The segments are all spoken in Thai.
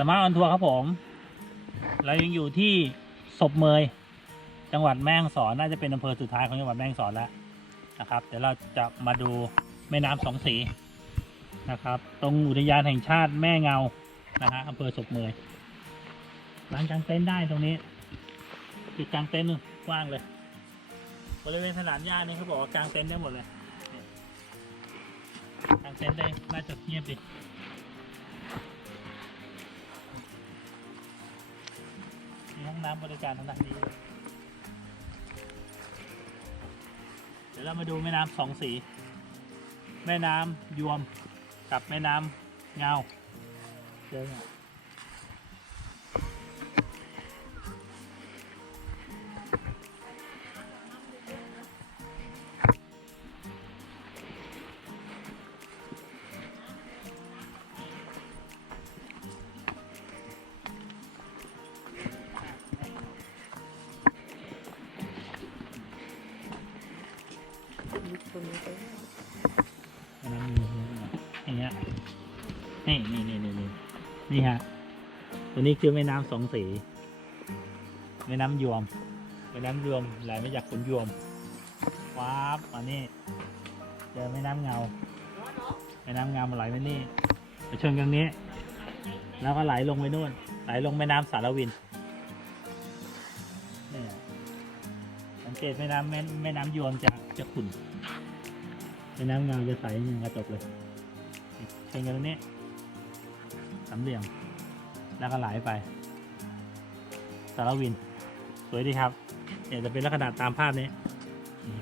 สมาออนทัวร์ครับผม เรายังอยู่ที่ศพเมย จังหวัดแม่ฮ่องสอนน่าจะเป็นอำเภอสุดท้ายของจังหวัดแม่ฮ่องสอนแล้วนะครับ เดี๋ยวเราจะมาดูแม่น้ำสองสีนะครับ ตรงอุทยานแห่งชาติแม่เงานะฮะอำเภอศพเมยร้านกางเต็นท์ได้ตรงนี้จุดกางเต็นท์กว้างเลยบริเวณสนามหญ้านี่เขาบอกว่ากางเต็นท์ได้หมดเลยกางเต็นท์ได้น่าจะเงียบดี ห้องน้ำบริการทางด้านนี้ เดี๋ยวเรามาดูแม่น้ำสองสี แม่น้ำยวมกับแม่น้ำเงาเจอ แม่น้ำยวมอย่างเงี้ยนี่นี่นี่นี่นี่นี่ฮะตัวนี้คือแม่น้ำสองสี แม่น้ำยวม แม่น้ำยวมไหลมาจากขุนยวมว้าบมานี่เจอแม่น้ำเงาแม่น้ำเงามาไหลมานี่ไปชนกันนี้ แล้วก็ไหลลงไปนู่น ไหลลงแม่น้ำสารวินนี่สัง เกตแม่น้ำแม่แม่น้ำยวมจะจะขุ่นแม่น้ำเงาจะใสอย่างกระจกเลยชนกันตรงนี้สามเหลี่ยมแล้วก็ไหลไปสารวิน สวยดีครับเนี่ยจะเป็นลักษณะตามภาพนี้นี่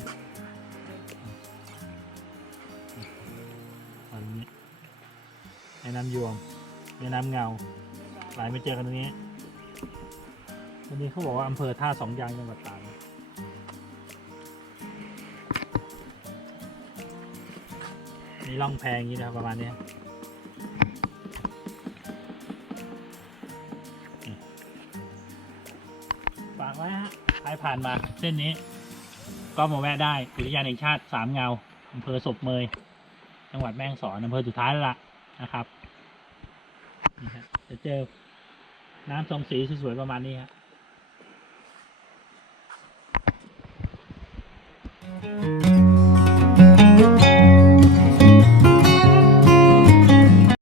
อันนี้แม่น้ำยวงแม่น้ำเงาไหลมาเจอกันตรงนี้วันนี้เขาบอกว่าอำเภอท่าสองยางจังหวัดตาก มีร่องแพอย่างนี้นะครับประมาณนี้ฝากไว้ฮะใครผ่านมาเส้นนี้ ก็มาแวะได้อุทยานแห่งชาติสามเงาอำเภอศพเมย จังหวัดแม่ฮ่องสอนอำเภอสุดท้ายแล้วล่ะนะครับ จะเจอน้ำทรงสีสวยๆประมาณนี้ครับ